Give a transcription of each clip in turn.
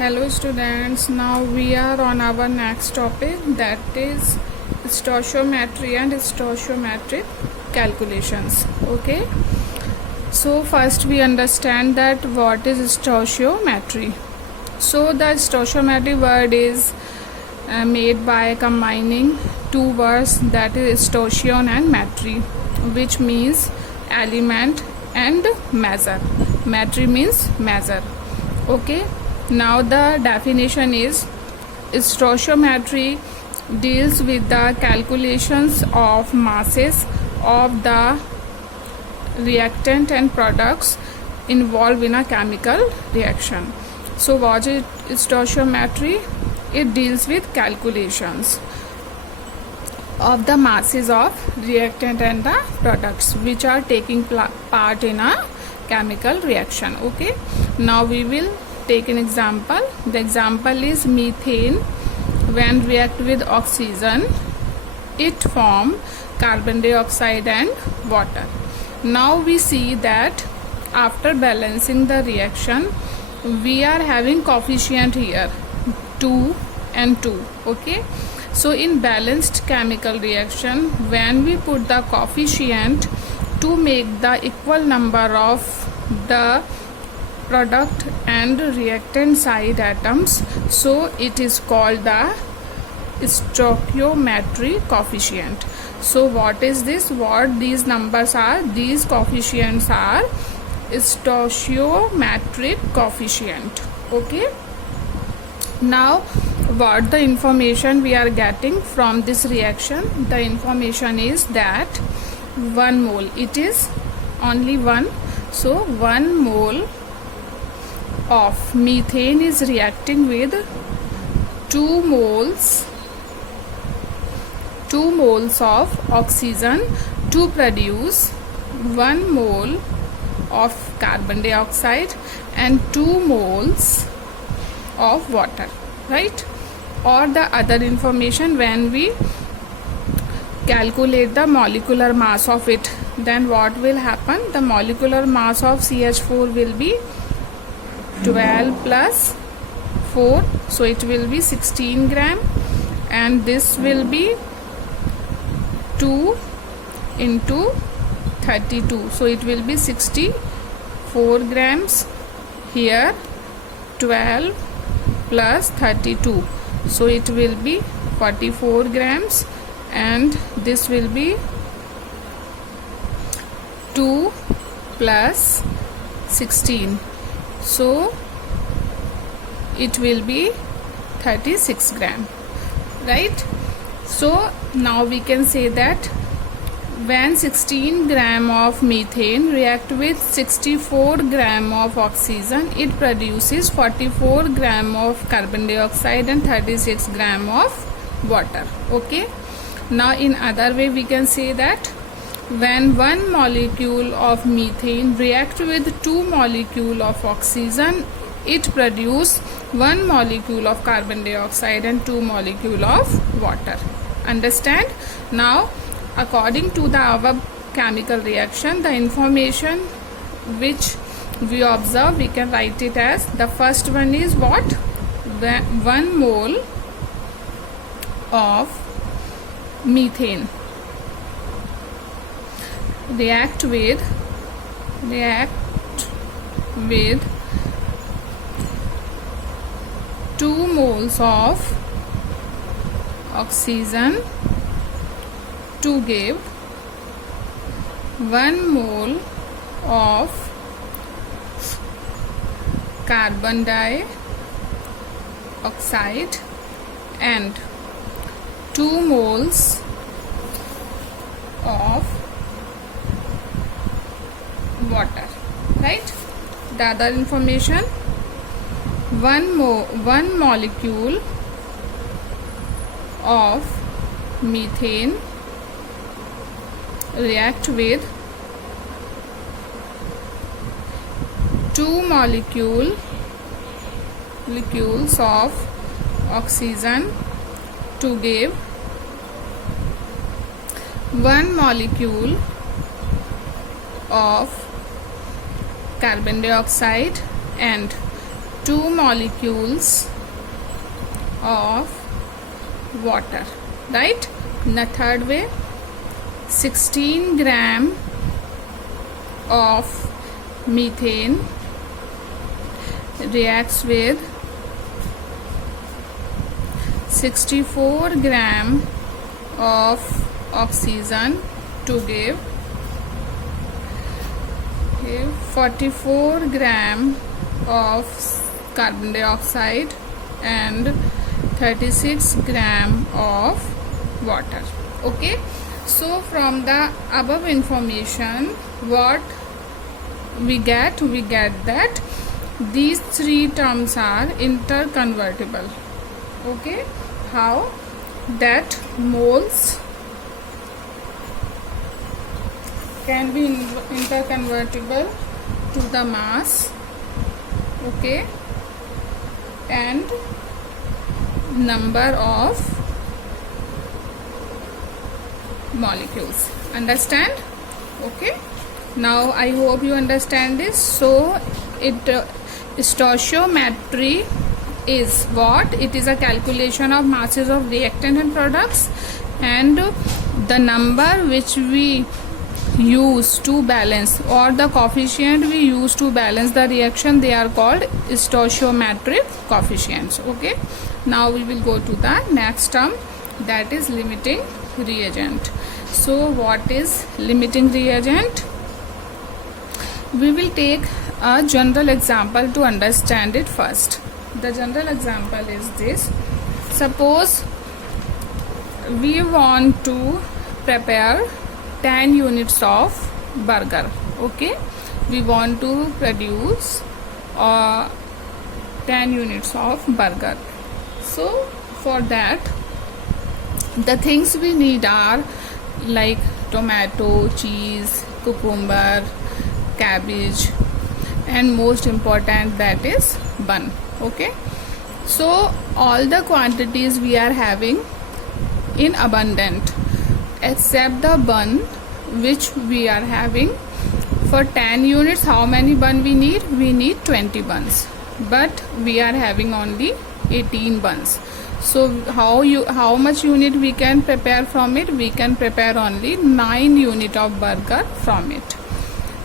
Hello students, now we are on our next topic, that is stoichiometry and stoichiometric calculations. Okay, so first we understand that what is stoichiometry. So the stoichiometry word is made by combining two words, that is stoichion and metry, which means element and measure. Metry means measure. Okay, now the definition is stoichiometry deals with the calculations of masses of the reactant and products involved in a chemical reaction. So what is stoichiometry? It deals with calculations of the masses of reactant and the products which are taking part in a chemical reaction. Okay, now we will take an example. The example is methane. When react with oxygen, it form carbon dioxide and water. Now we see that after balancing the reaction, we are having coefficient here 2 and 2. Okay, so in balanced chemical reaction, when we put the coefficient to make the equal number of the product and reactant side atoms, so it is called the stoichiometry coefficient. So what is this? What these numbers are? These coefficients are stoichiometric coefficient. Okay, now what the information we are getting from this reaction? The information is that 1 mole, it is only 1. So 1 mole of methane is reacting with 2 moles of oxygen to produce 1 mole of carbon dioxide and 2 moles of water, right? Or the other information, when we calculate the molecular mass of it, then what will happen? The molecular mass of CH4 will be 12 plus 4, so it will be 16 gram, and this will be 2 into 32, so it will be 64 grams. Here 12 plus 32, so it will be 44 grams, and this will be 2 plus 16, so it will be 36 gram, right? So now we can say that when 16 gram of methane react with 64 gram of oxygen, it produces 44 gram of carbon dioxide and 36 gram of water. Okay, now in other way we can say that when 1 molecule of methane react with 2 molecule of oxygen, it produce 1 molecule of carbon dioxide and 2 molecule of water. Understand? Now according to the our chemical reaction, the information which we observe, we can write it as, the first one is what? 1 mole of methane react with 2 moles of oxygen to give 1 mole of carbon dioxide and 2 moles of water, right? The other information, 1 molecule of methane react with 2 molecules of oxygen to give 1 molecule of carbon dioxide and 2 molecules of water, right? In the third way, 16 gram of methane reacts with 64 gram of oxygen to give 44 gram of carbon dioxide and 36 gram of water. Okay, so from the above information, what we get that these three terms are interconvertible. Okay, how? That moles can be interconvertible to the mass, okay, and number of molecules. Understand? Okay, now I hope you understand this. So stoichiometry is what? It is a calculation of masses of reactant and products, and the number which we use to balance, or the coefficient we use to balance the reaction, they are called stoichiometric coefficients. Okay, now we will go to the next term, that is limiting reagent. So what is limiting reagent? We will take a general example to understand it first. The general example is this. Suppose we want to prepare 10 units of burger. Okay, we want to produce 10 units of burger. So for that, the things we need are like tomato, cheese, cucumber, cabbage, and most important, that is bun. Okay, so all the quantities we are having in abundant, except the bun which we are having. For 10 units, how many bun we need? We need 20 buns, but we are having only 18 buns. So how much unit we can prepare from it? We can prepare only 9 unit of burger from it.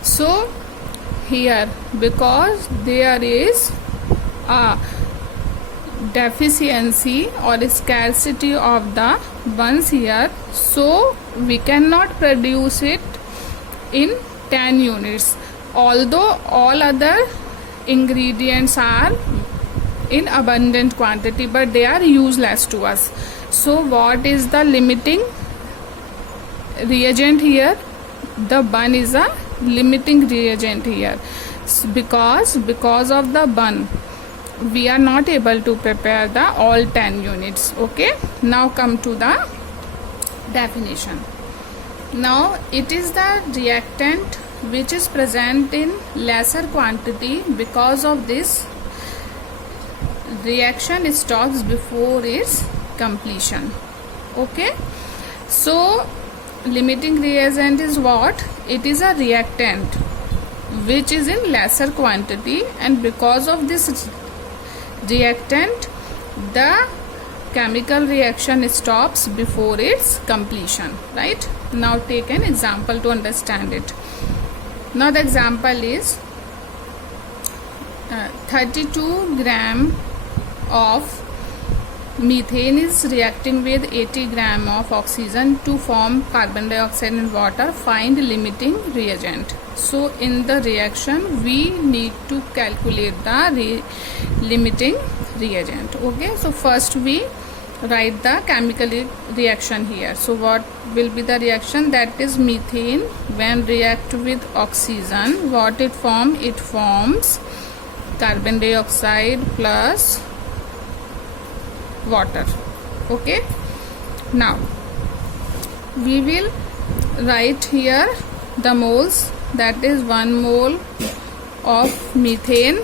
So here, because there is a deficiency or scarcity of the buns here, so we cannot produce it in 10 units, although all other ingredients are in abundant quantity, but they are useless to us. So what is the limiting reagent here? The bun is a limiting reagent here, because of the bun we are not able to prepare the all 10 units. Okay, now come to the definition. Now it is the reactant which is present in lesser quantity. Because of this, reaction stops before its completion. Okay, so limiting reagent is what? It is a reactant which is in lesser quantity, and because of this reactant, the chemical reaction stops before its completion. Right, now take an example to understand it. Now the example is 32 gram of methane is reacting with 80 gram of oxygen to form carbon dioxide and water. Find limiting reagent. So in the reaction we need to calculate the limiting reagent. Okay, so first we write the chemical reaction here. So what will be the reaction? That is methane when react with oxygen, what it forms? It forms carbon dioxide plus water. Okay, now we will write here the moles. That is 1 mole of methane.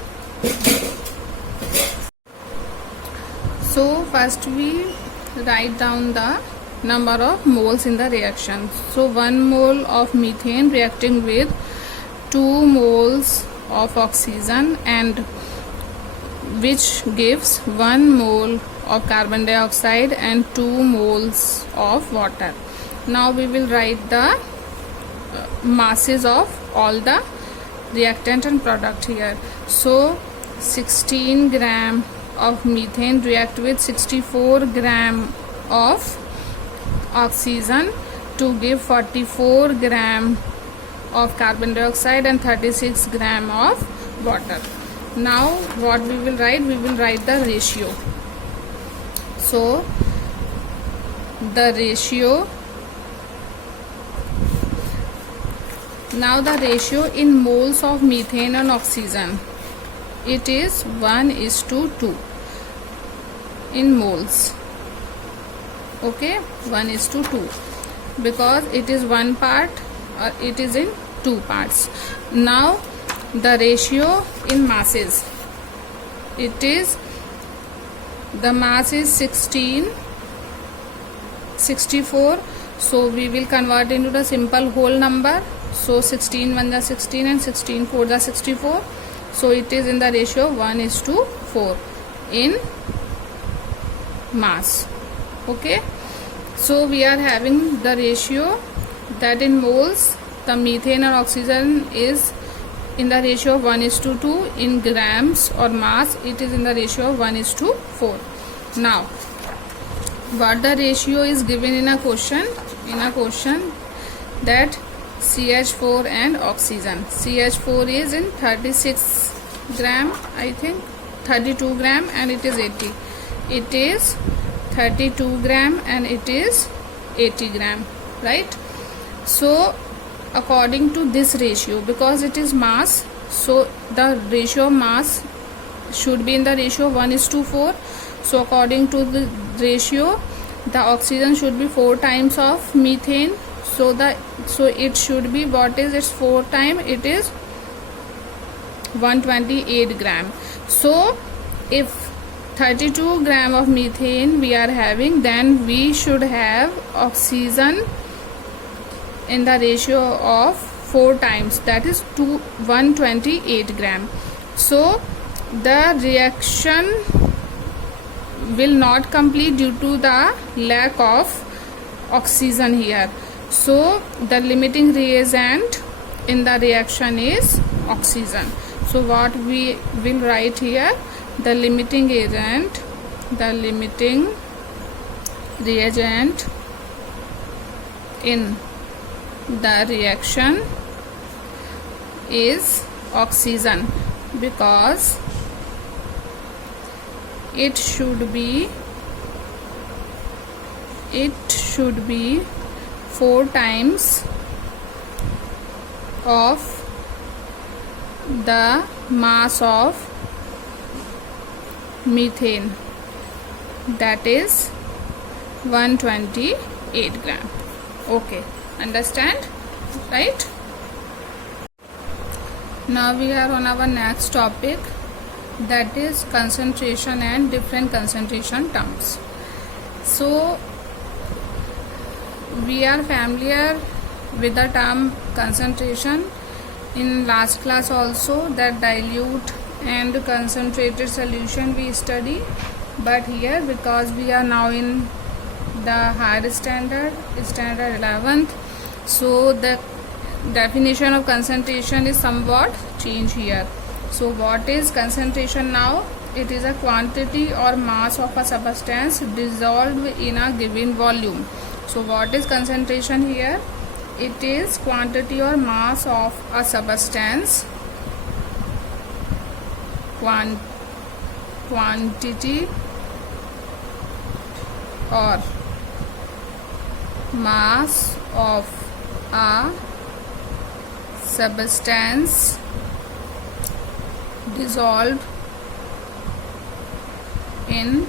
So first we write down the number of moles in the reaction. So 1 mole of methane reacting with 2 moles of oxygen, and which gives 1 mole of carbon dioxide and 2 moles of water. Now we will write the masses of all the reactant and product here. So 16 gram of methane react with 64 gram of oxygen to give 44 gram of carbon dioxide and 36 gram of water. Now what we will write? We will write the ratio. So the ratio, now the ratio in moles of methane and oxygen, it is 1:2 in moles. Okay, 1:2 because it is one part or it is in two parts. Now the ratio in masses, it is, the mass is 64, so we will convert into the simple whole number. So 16 1 is 16 and 16 4 is 64, so it is in the ratio 1:4 in mass. Okay, so we are having the ratio that in moles the methane or oxygen is in the ratio of 1:2. In grams or mass it is in the ratio of 1:4. Now what the ratio is given in a question, that CH4 and oxygen. CH4 is in 36 gram, I think 32 gram, and it is 80. It is 32 gram and it is 80 gram, right? So according to this ratio, because it is mass, so the ratio of mass should be in the ratio of 1:4. So according to the ratio, the oxygen should be 4 times of methane. So it should be, what is its 4 time? It is 128 gram. So if 32 gram of methane we are having, then we should have oxygen in the ratio of 4 times, that is 128 gram. So the reaction will not complete due to the lack of oxygen here. So the limiting reagent in the reaction is oxygen. So what we will write here, the limiting reagent in the reaction is oxygen, because it should be 4 times of the mass of methane, that is 128 gram. Okay, understand, right? Now we are on our next topic, that is concentration and different concentration terms. So we are familiar with the term concentration in last class also, that dilute and concentrated solution we study. But here, because we are now in the higher standard 11th, so the definition of concentration is somewhat changed here. So what is concentration now? It is a quantity or mass of a substance dissolved in a given volume. So what is concentration here? It is quantity or mass of a substance, quantity or mass of a substance dissolved in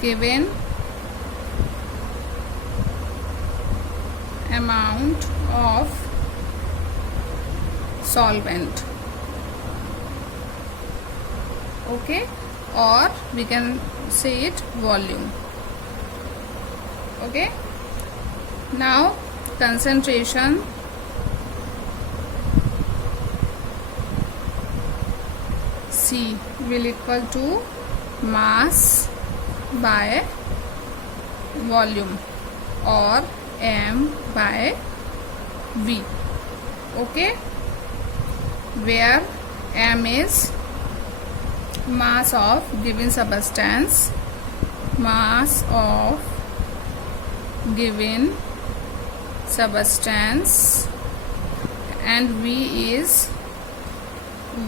given amount of solvent. Okay, or we can say it volume. Okay, now concentration C will equal to mass by volume or M by V. Okay, where M is mass of given substance, mass of given substance, and V is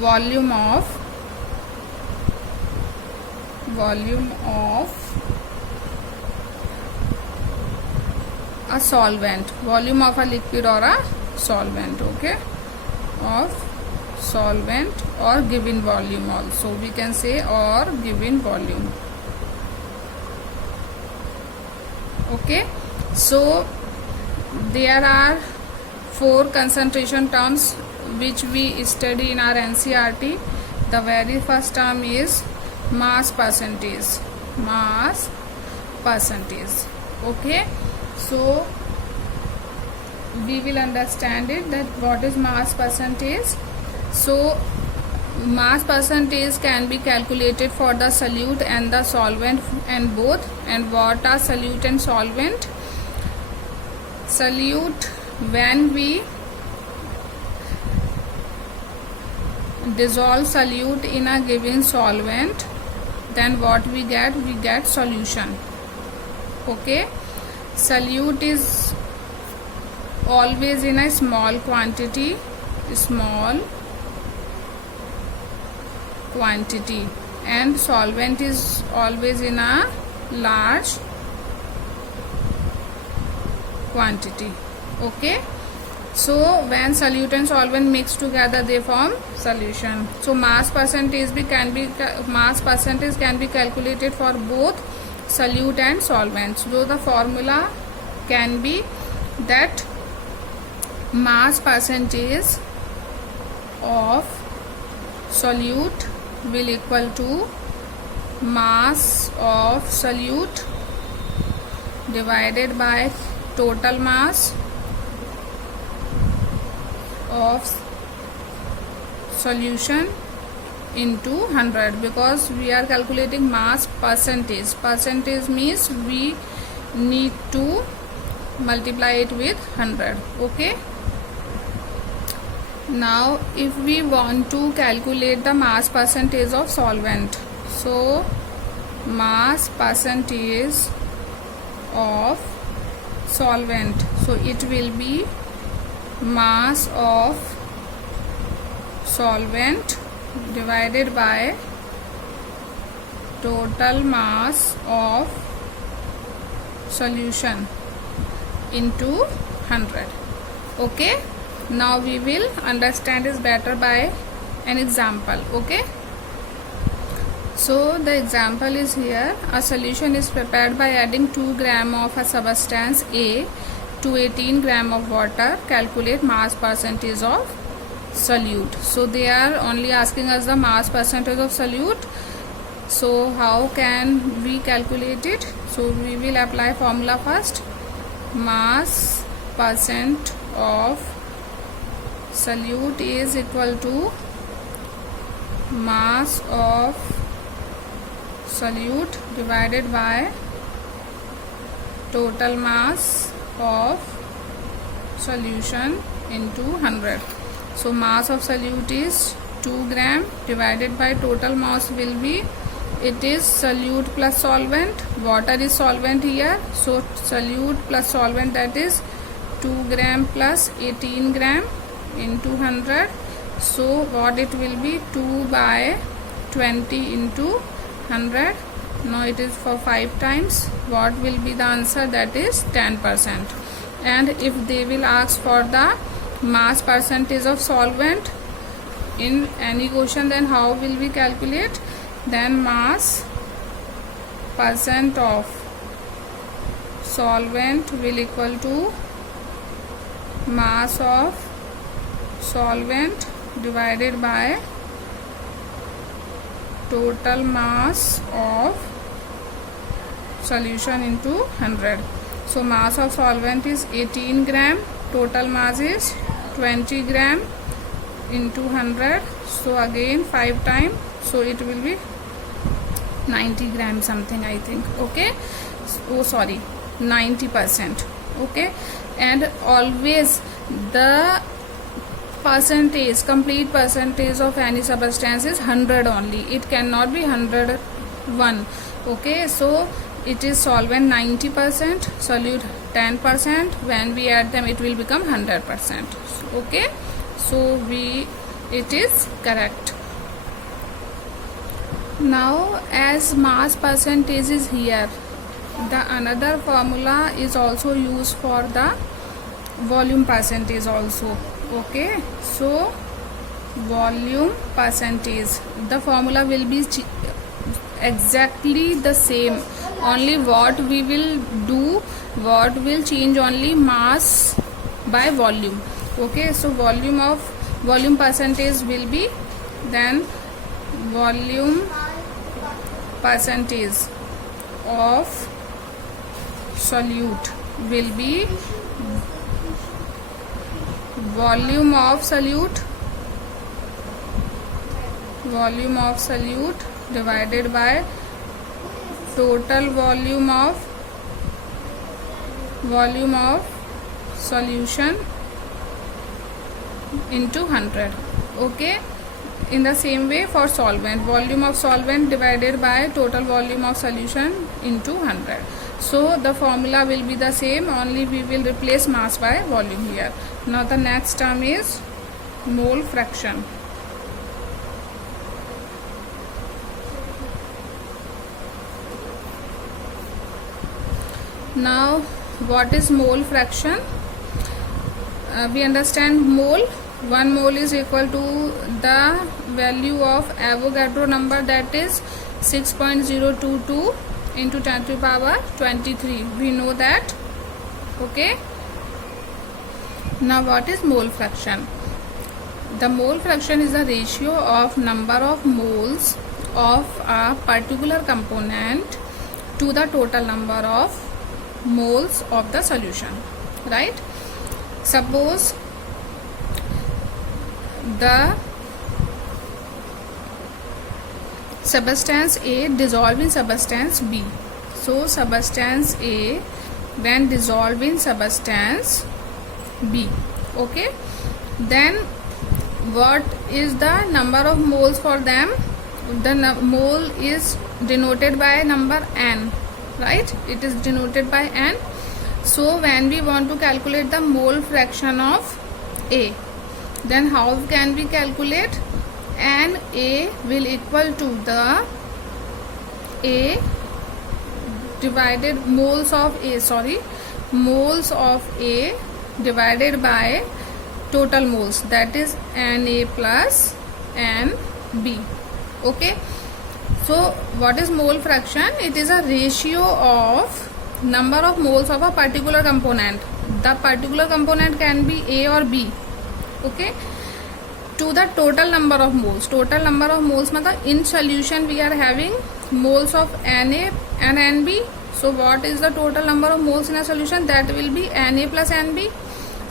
volume of a solvent, volume of a liquid or a solvent. Okay, of solvent or given volume also we can say, or given volume. Okay, so there are 4 concentration terms which we study in our NCERT. The very first term is mass percentage. Okay, so we will understand it that what is mass percentage. So mass percentage can be calculated for the solute and the solvent and both. And what are solute and solvent? Solute, when we dissolve solute in a given solvent, then what we get? We get solution. Okay, solute is always in a small quantity, and solvent is always in a large quantity. Okay, so when solute and solvent mix together, they form solution. So mass percentage can be calculated for both solute and solvent. So the formula can be that mass percentage of solute will equal to mass of solute divided by total mass of solution into 100, because we are calculating mass percentage. Percentage means we need to multiply it with 100. Okay, now if we want to calculate the mass percentage of solvent, so mass percentage of solvent, so it will be mass of solvent divided by total mass of solution into 100. Okay, now we will understand this better by an example. Okay, so the example is here. A solution is prepared by adding 2 gram of a substance A to 18 gram of water. Calculate mass percentage of solute. So they are only asking us the mass percentage of solute. So how can we calculate it? So we will apply formula first. Mass percent of solute is equal to mass of solute divided by total mass of solution into 100. So mass of solute is 2 gram divided by total mass will be, it is solute plus solvent, water is solvent here, so solute plus solvent, that is 2 gram plus 18 gram into 100. So what it will be, 2 by 20 into 100. Now it is for 5 times. What will be the answer? That is 10%. And if they will ask for the mass percentage of solvent in any question, then how will we calculate? Then mass percent of solvent will equal to mass of solvent divided by total mass of solution into 100. So mass of solvent is 18 gram, total mass is 20 gram into 100. So again 5 times, so it will be 90 grams something, I think. Okay, oh sorry, 90%. Okay, and always the percentage, complete percentage of any substance is 100 only. It cannot be 101. Okay, so it is solvent 90%, solute 10%. When we add them, it will become 100%. Okay, so it is correct. Now, as mass percentage is here, the another formula is also used for the volume percentage also. Okay, so volume percentage, the formula will be exactly the same, only what we will do, what will change, only mass by volume. Okay, so volume percentage will be, then volume percentage of solute will be volume of solute divided by total volume of solution into 100. Okay, in the same way for solvent, volume of solvent divided by total volume of solution into 100. So the formula will be the same, only we will replace mass by volume here. Now the next term is mole fraction. Now what is mole fraction? We understand mole, 1 mole is equal to the value of Avogadro number, that is 6.022 into 10 to the power 23. We know that. Okay, now what is mole fraction? The mole fraction is the ratio of number of moles of a particular component to the total number of moles of the solution, right? Suppose the substance A dissolve in substance B. So substance A when dissolve in substance B. Okay, then what is the number of moles for them? The mole is denoted by number n, right? It is denoted by n. So when we want to calculate the mole fraction of A, then how can we calculate? And A will equal to the A divided moles of A divided by total moles, that is Na plus Nb. Okay, so what is mole fraction? It is a ratio of number of moles of a particular component. The particular component can be A or B. Okay, to the total number of moles. Total number of moles means in solution we are having moles of Na and Nb. So what is the total number of moles in a solution? That will be Na plus Nb.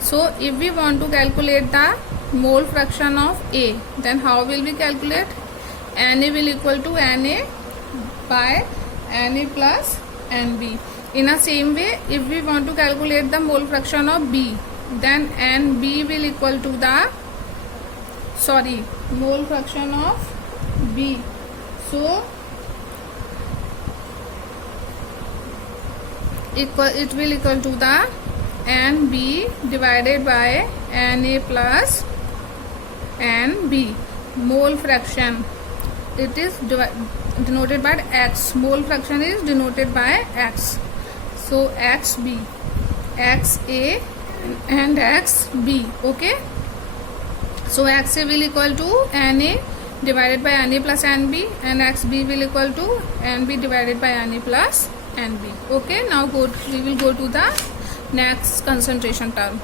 So if we want to calculate the mole fraction of A, then how will we calculate? Na will equal to Na by Na plus Nb. In the same way, if we want to calculate the mole fraction of B, then Nb will equal to the mole fraction of B. So it will equal to the Nb divided by Na plus Nb. Mole fraction, it is denoted by X. Mole fraction is denoted by X. So XB, XA and XB. Okay, so XA will equal to Na divided by Na plus Nb, and XB will equal to Nb divided by Na plus Nb. Okay, now we will go to the next concentration term.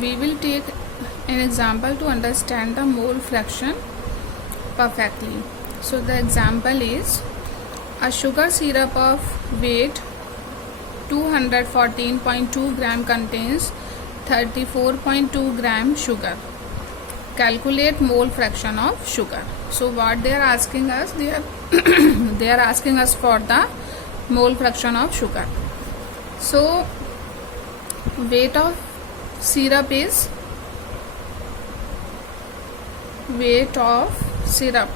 We will take an example to understand the mole fraction perfectly. So the example is a sugar syrup of weight 214.2 gram contains 34.2 gram sugar. calculate mole fraction of sugar. So what they are asking us, they are asking us for the mole fraction of sugar. So weight of syrup is weight of syrup,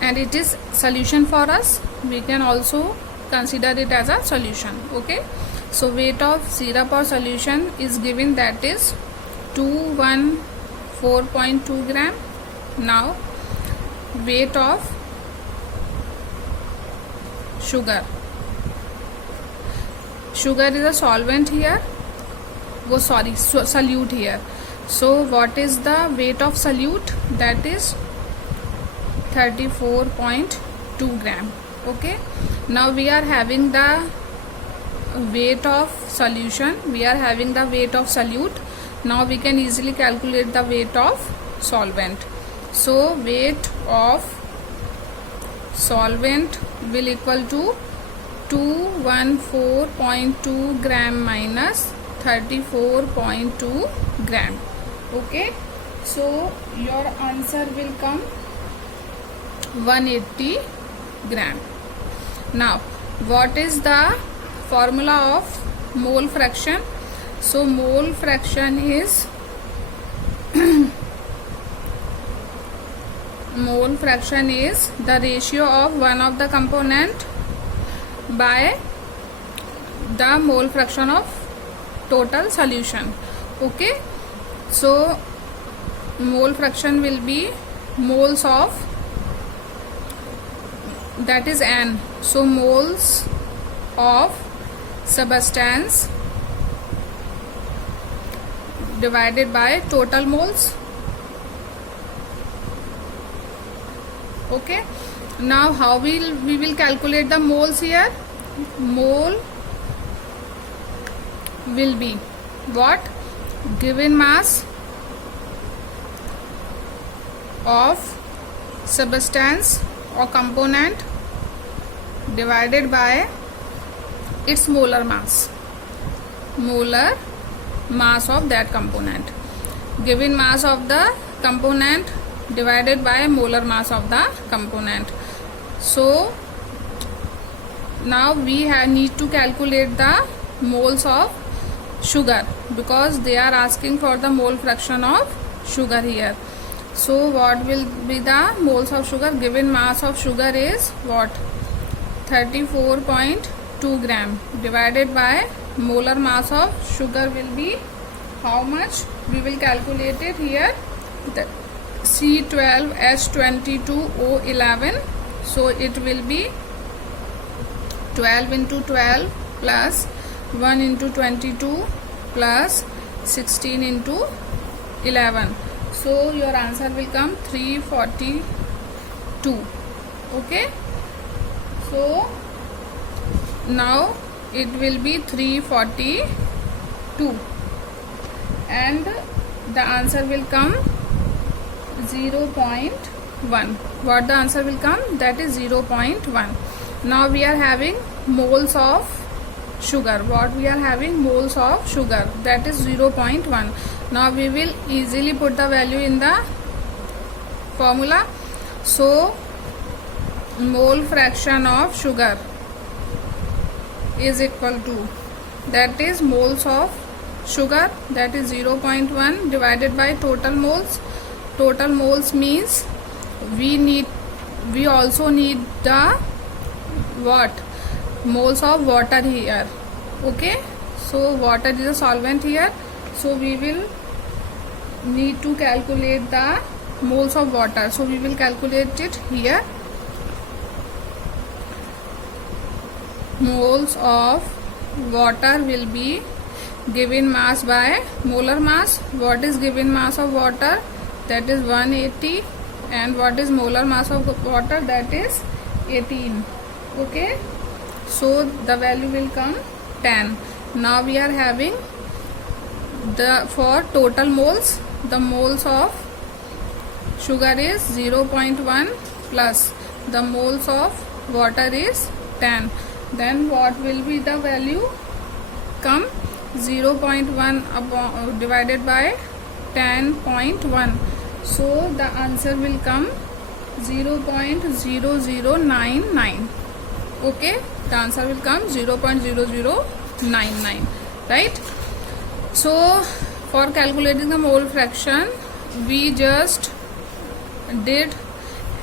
and it is solution for us. We can also consider it as a solution. Okay, so weight of syrup or solution is given, that is 214.2 gram. Now weight of sugar is a solvent here, solute here. So what is the weight of solute? That is 34.2 gram. Okay, now we are having the weight of solution, we are having the weight of solute. Now we can easily calculate the weight of solvent. So weight of solvent will equal to 214.2 gram minus 34.2 gram. Okay, so your answer will come 180 gram. Now what is the formula of mole fraction? So mole fraction is mole fraction is the ratio of one of the component by the mole fraction of total solution. Okay, so mole fraction will be moles of, that is N. So moles of substance divided by total moles. Okay, now how we will calculate the moles here? Mole will be what? Given mass of substance or component divided by its molar mass of that component. Given mass of the component divided by molar mass of the component. So now we need to calculate the moles of sugar, because they are asking for the mole fraction of sugar here. So what will be the moles of sugar? Given mass of sugar is what? 34.2 gram divided by molar mass of sugar will be how much? We will calculate it here. C12H22O11. So it will be 12 into 12 plus 1 into 22 plus 16 into 11. So your answer will come 342. Okay, so now it will be 342 and the answer will come 0.1. What the answer will come? That is 0.1. Now we are having moles of sugar. What we are having? Moles of sugar, that is 0.1. Now we will easily put the value in the formula. So mole fraction of sugar is equal to, that is moles of sugar, that is 0.1 divided by total moles. Total moles means we also need the what? Moles of water here. Okay, so water is a solvent here, so we will need to calculate the moles of water. So we will calculate it here. Moles of water will be given mass by molar mass. What is given mass of water? That is 180. And what is molar mass of water? That is 18. Okay, so the value will come 10. Now we are having the, for total moles, the moles of sugar is 0.1 plus the moles of water is 10. Then what will be the value? Come 0.1 divided by 10.1. So the answer will come 0.0099. Okay, the answer will come 0.0099, right? So for calculating the mole fraction, we just did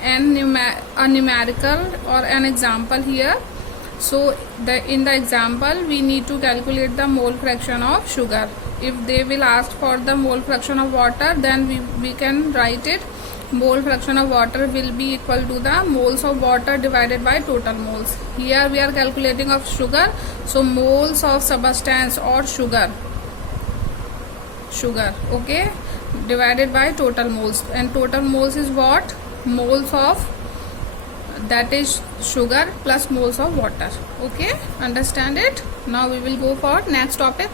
a numerical or an example here. So in the example we need to calculate the mole fraction of sugar. If they will ask for the mole fraction of water, then we can write it. Mole fraction of water will be equal to the moles of water divided by total moles. Here we are calculating of sugar, so moles of substance or sugar, okay, divided by total moles, and total moles is what? Moles of, that is sugar plus moles of water. Okay, understand it? Now we will go for next topic.